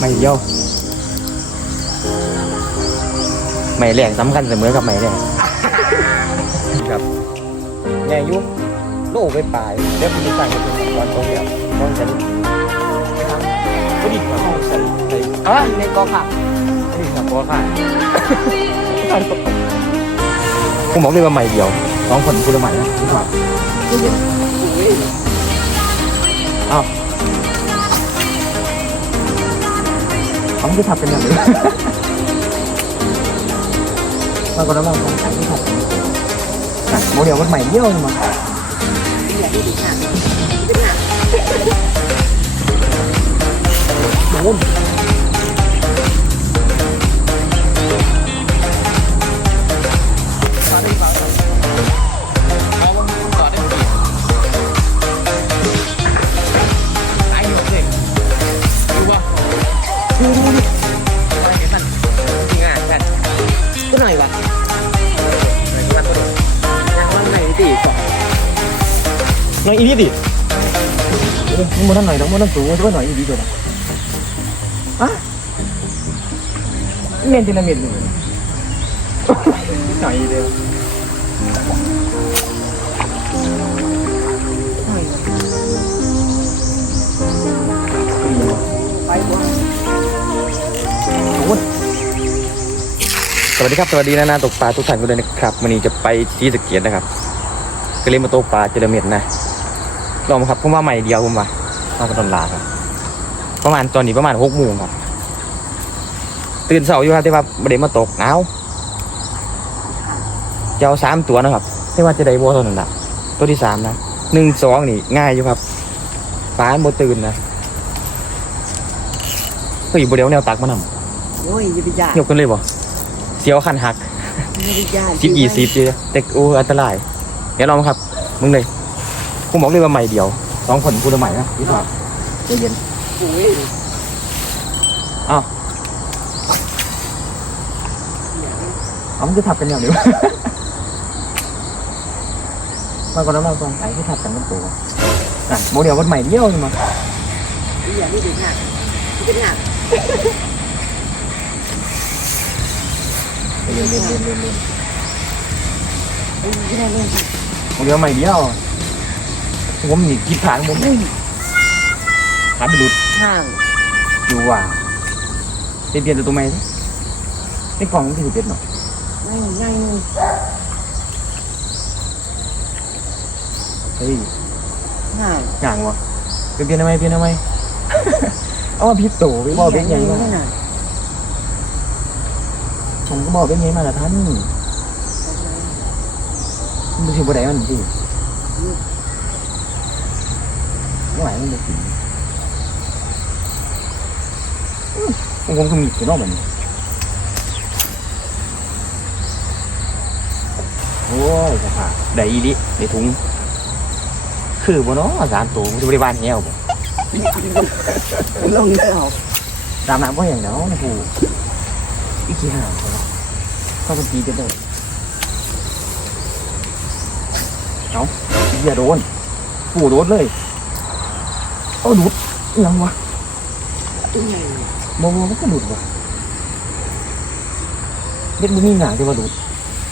ไม่เดียวไม่แรงสำคัญเสมอกับไม่แรงครับแง่ยุโลกไปปลายเรียกคุณสั่งให้คุณตอนตรงเดียวต้องใช้ไปทำก็ดีกว่าห้องใส่ใส่อ๋อในกอผักก็ดีกว่าเพราะว่าผมบอกเลยว่าใหม่เดียวสองคนคุณละใหม่นะคุณว่าอ้าว ขาไม่ทำเป็นอย่างนี้มาก็แล้วมาของใช้ที่ทำโมเดลมันใหม่เยี่ยมมาดีดีค่ะโด มึงมาท่นหน่อยน้องมาท่นสูงจะว่าหน่อยอีดีตัวนะอะเมนทีละเมนหนึ่งหน่อยเดียวไปบ่สวัสดีครับ สวัสดีนะนาตกปลาทุกท่านกันเลยนะครับวันนี้จะไปชี้สเกียดนะครับก็เลยมาตกปลาเจริญเม็ดนะ ลองมาครับผมว่าใหม่เดียวผมว่ามาเป็นตอนลาครับ ประมาณตอนนี้ประมาณหกโมงครับ ตื่นเสาร์อยู่ครับที่ว่าไม่ได้มาตกหนาวจะเอาสามตัวนะครับที่ว่าจะได้บัวตัวนั้นละตัวที่สามนะหนึ่งสองนี่ง่ายอยู่ครับฟ้าโมตื่นนะเฮ้ยโมเดลแนวตักมานำโอ้ยอย่าไปยากยกกันเลยบ่เสียวคันหักอย่าไปยากสิบยี่สิบเจ้แต่โอ้อันตราย เดี๋ยวลองครับ มึงเลย ผมบอกเลยว่าใหม่เดียวสองคนพูดใหม่นะพี่ฝากจะเย็นโอ้ยเอามันจะทับกันอย่างเดียวมาก่อนแล้วมาก่อนไอ้ที่ทับกันกันตัวอะโมเดลวันใหม่เดียวนี่มาอย่าดีดีค่ะจะยากเรียนเรียนเรียนเรียนเรียนเอ้ยไม่ได้เลยโมเดลใหม่เดียว ผมนี่คิดผ่านผมไม่ขาไปหลุดห่างอยู่ว่าเปลี่ยนเปลี่ยนตัวตัวใหม่สิในกล่องมันที่สิบเอ็ดเนาะง่ายง่ายเฮ้ยห่างอย่างวะเปลี่ยนเปลี่ยนทำไมเปลี่ยนทำไมเอามาพิษโตไปบอกเบ็กใหญ่มาหน่อยผมก็บอกเบ็กใหญ่มาละท่านมันดูสิบ่ได้มันสิ ไม่ไหวมันจะกินอื้อผมคงต้องมีตัวนอกแบบนี้โอ้ยสภาพได้อีดิในถุง คือบ่เนาะสามตัวมันจะบริวารเงี้ยวบ่ลงแล้วตามน้ำว่าอย่างเนาะนะครูอีกทีห่างเขาเข้าไปตีกันเลยเอาอย่าโดนปู่โดนเลย เอาหลุดยังวะตัวใหญ่มองมันก็หลุดวะเด็กมันมีหนาที่ว่าหลุด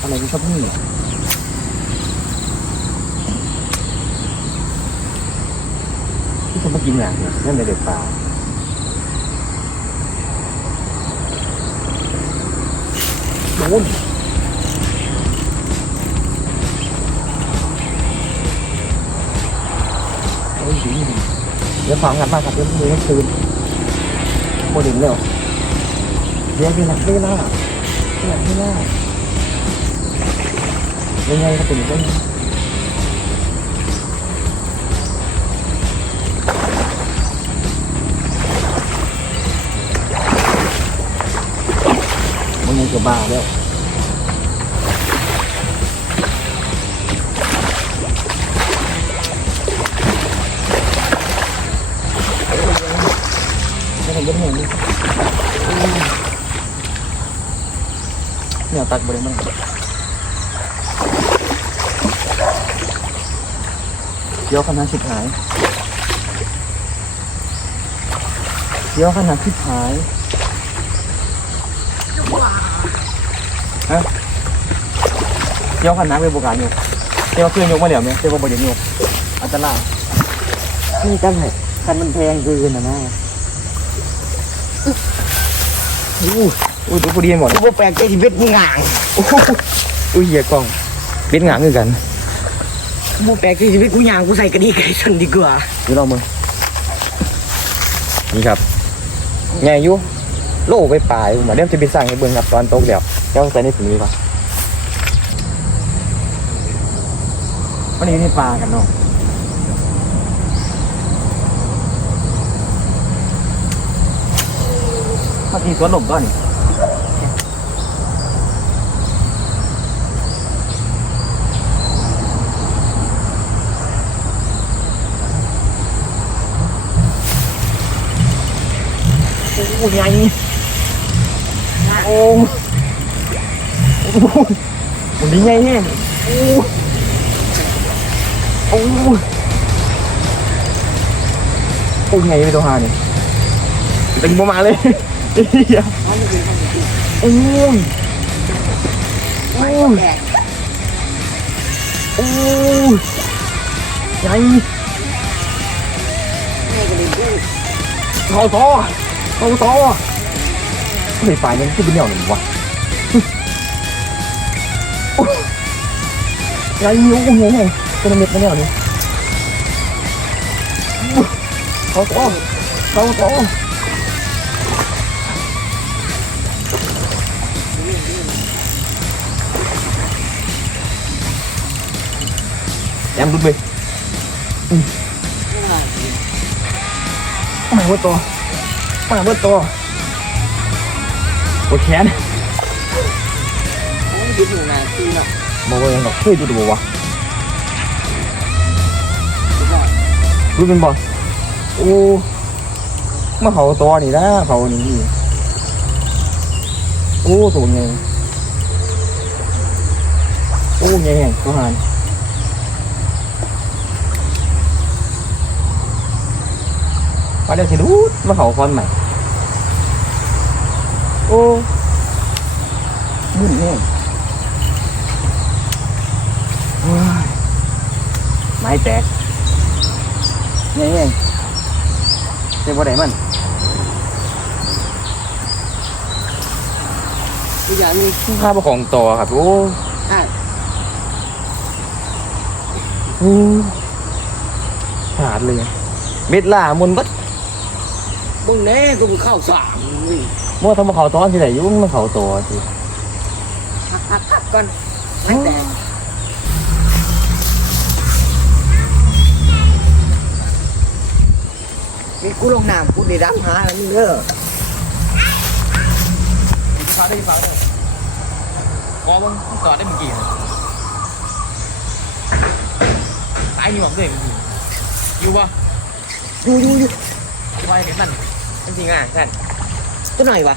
อะไรก็ชอบนี่อะที่ฉันมากินหนาเนี่ยนั่นเลยเด็กปลาโดน เดี๋ยวฟังกันมากครับเดี๋ยวมือให้คืนโมดึงแล้วเดี๋ยวเวลาเวลาเวลาเวลายังไงก็เป็นอย่างนี้มันยังจะบ้าแล้ว ไม่ทำยังไงนี่เนี่ยตักบริมันเดี๋ยวคณะสิบหายดี๋ยวขนาดที่หายฮะเดี๋ยวขนาดเป็นโบราณอยู่เดี๋ยวเครื่องยกมาเดี๋ยมเดี๋ยวบ่เดี๋ยยกอันตรายนี่กันไหนคันมันแพงเกินนะนะ อู้อู้ตัวพอดีหมดกูบ่แปลกใจชีวิตมึงห่างอุ้ยเหี้ยกล้องเบ็ดหงางคือกันกูบ่แปลกใจชีวิตกูห่างกูใส่กระดีไก่ชนดีกว่าดี๋ยวลองมึงนี่ครับไงอยุโล่ไปปลายมือนเดิมจะไปสั่งให้เบิ่งครับตอนโตกแล้วเจ้าใส่ในถุงนี้ปะวันนี้นี่ปลากันเนาะ เมื่อกี้สวนหลบก็นี่โอ้ยไงโอ้โอ้มันดีไงเนี่ยโอ้โอ้โอ้ยไงไปตัวหาเนี่ยตึงมาเลย เฮียโอ้ยโอ้ยโอ้ยไงแม่ก็เลยกูเขาต่อเขาต่อไม่ไปยังขึ้นไปเนี่ยหนึ่งวะไงนิ้วกูไงไงเป็นเม็ดมาเนี่ยนี่เขาต่อเขาต่อ แอมรุดไปมาเบิดตัวมาเบิดตัวปวดแขนโอ้ยยืนอยู่นานคือแบบบอกว่ายังดอกเคยดูดูวะกูบอกรู้เป็นบอลโอ้มาเขาตัวนี่นะเขานี่โอ้ตัวไงโอ้ไงไงตัวหา นมาเดี๋ยวสิดูดมาเขาคอนใหม่ โอ้มึนแน่ว้ายไม้แตกไงไงเจ็บบ่ได้มันกูอยากมีข้าประของต่อครับโอ้อะอืมขาดเลย เม็ดล่ามุนบัด มึงแน่กูเข้าสามมึงมั่วทำมาเขาตอนที่ไหนยุ่งมาเขาตัวสิพักพักพักก่อนไม่แตกนี่กูลงน้ำกูได้รับหาแล้วมึงเด้อฟ้าได้ฟ้าได้กอบังต่อได้เมื่อกี้ตายนี่หวังเลยอยู่ปะดูดูดูไม่เห็นมัน จริงๆอะท่านตัวหน่อยวะ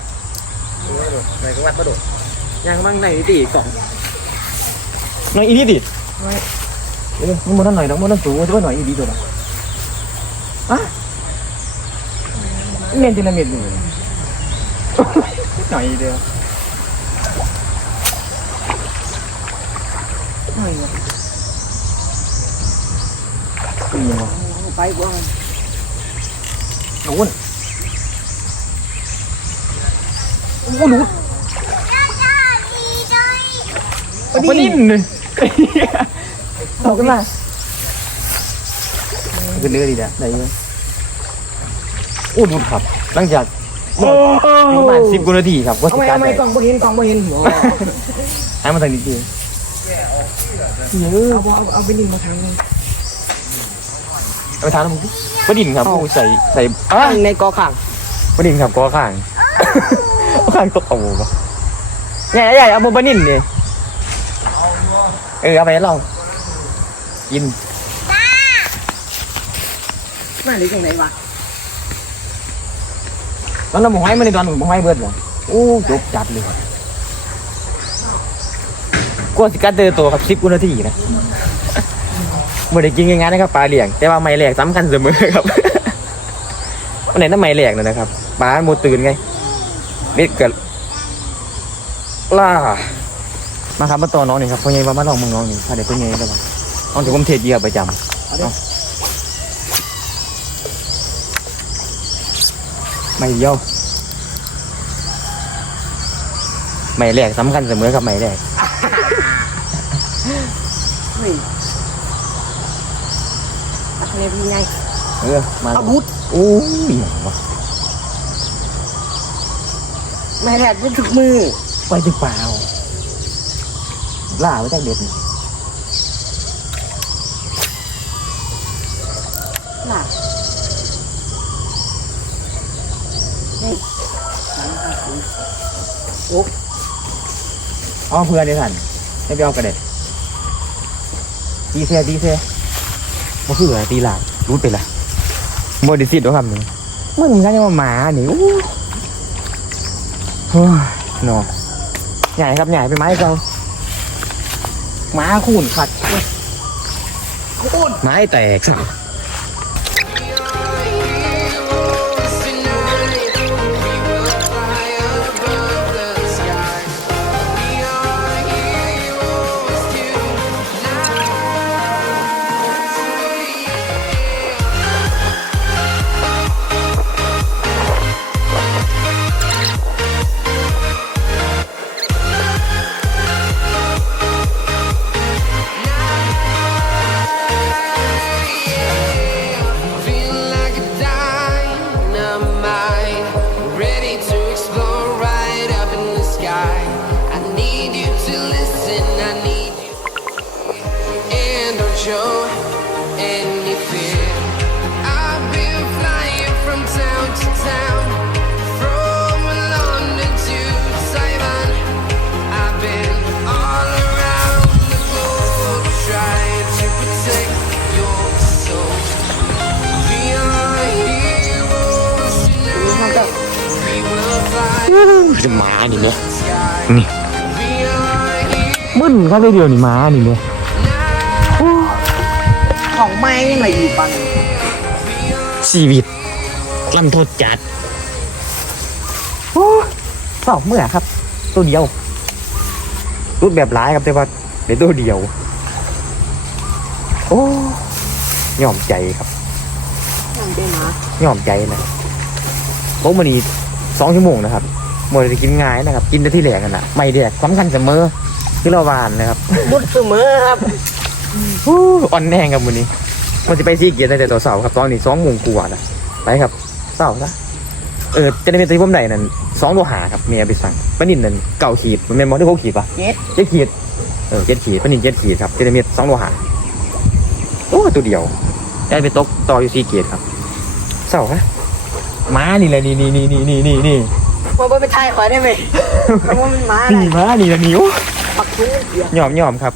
ไหนก็วัดประโดดยังมั่งในตีกล่องน้อยอีนี่ดิเดี๋ยวมึงมันหน่อยดอกมันสูงจะว่าหน่อยอีดีตัวละอะเมียนทีละเม็ดอยู่หน่อยเดียวหน่อยวะอืมวะไปบ่โอ้น อ้หนูปลานิ่มเลยเอาขึ้นมาขึ้นเรือดีจ้ะได้เยอะโอ้ดูดครับ หลังจากประมาณสิบกว่านาทีครับว่าเอาสิไม่การเอาได้ไม่กล่องบ่เห็นกล่องบ่เห็นหัวให้มาทางนี้ดีเยอะเอาบ่เอาเอาไปดินมาทางนึงเอาไปทานแล้วมึงดิปลาดิ่นครับโอ้ใส่ใส่อะในกอขังปลาดิ่นครับก็ข้าง ข้างตกเอาหมูปะใหญ่ใหญ่เอาปลาดิ่นดิเออเอาไปให้ลองกินมาหรือตรงไหนวะตอนเราหมองไห้ไม่ได้ตอนหมองไห้เบิดเลยโอ้จบจัดเลยกลัวสิการเจอตัวครับสิบกุนาทีนะไม่ได้กินง่ายๆนะครับปลาเหลี่ยง แต่ว่าไม้แหลกสำคัญเสมอครับวันไหนน้ำไม้แหลกนะนะครับปลาโมตื่นไง เบ็ดกับล่ามาครับมาต่อน้องนี่ครับพ่อใหญ่ว่ามาลองมึงน้องนี่ถ้าเด็กพ่อใหญ่แล้วว่าน้องถือผมเทศเหยียบประจำเอาเด้อไม่เดียวไม่แรกสำคัญเสมอครับไม่แรกเฮ้ยอะไรเป็นไงเออมาอาวุธโอ้ยหยังวะ แม่แหลกด้วยถุกมือไปจึงเปล่าล่าไว้จากเด็ดนี่น่ะนี่สังหารคุณโอ้อ๋อเพื่อนดิสันให้ไปเอากระเด็ดดีเซ่ดีเซ่มาคืออะไรตีหลาดรู้ไปละโมดิสิตด้วยคำนี้มึงกันยังมาหมาหนิอู้ โอ้ยนอใหญ่ครับใหญ่ไปไม้เราหมาคูนขัดโคตรไม้แตกสั จะหมานี่เนี่ยนี่มึนครับเดียวนี่หมานี่เนี่ยของไม้หน่อยอีปังชีวิตลำโทษจัดโอ้เศร้าเมื่อครับ ตัวเดียว รูปแบบร้ายครับแต่ว่าในตัวเดียว โอ้ยอมใจครับนั่นเป็นหมายอมใจนะผมมันนี้สองชั่วโมงนะครับ หมดจะกินง่ายนะครับ กินได้ที่แหลกกันนะไม่แดกสำคัญเสมอที่เราวานนะครับบุดเสมอครับฮู้อ่อนแน่ครับวันนี้มันจะไปซีเกียร์ตั้งแต่ตัวเสาร์ครับตอนนี้สองโมงกว่านะไปครับเสาร์นะเออจะได้เป็นตัวที่ผมได้นั่นสองตัวหาครับเมียไปสั่งปลานินนั่นเก่าขีดมันเป็นมอที่เขาขีดปะเจ็ดเจ็ดขีดเออเจ็ดขีดปลานินเจ็ดขีดครับจะได้มีสองตัวหาโอ้ตัวเดียวได้ไปตกต่ออยู่ซีเกียร์ครับเสาร์นะม้านี่เลยนี่นี่นี่นี่นี่นี่ นี่มาไปทายขอได้ไหมเพราะว่ามันหมานี่ม้านี่ละนิ้วปักทุ่งเดียวยอมยอมครับ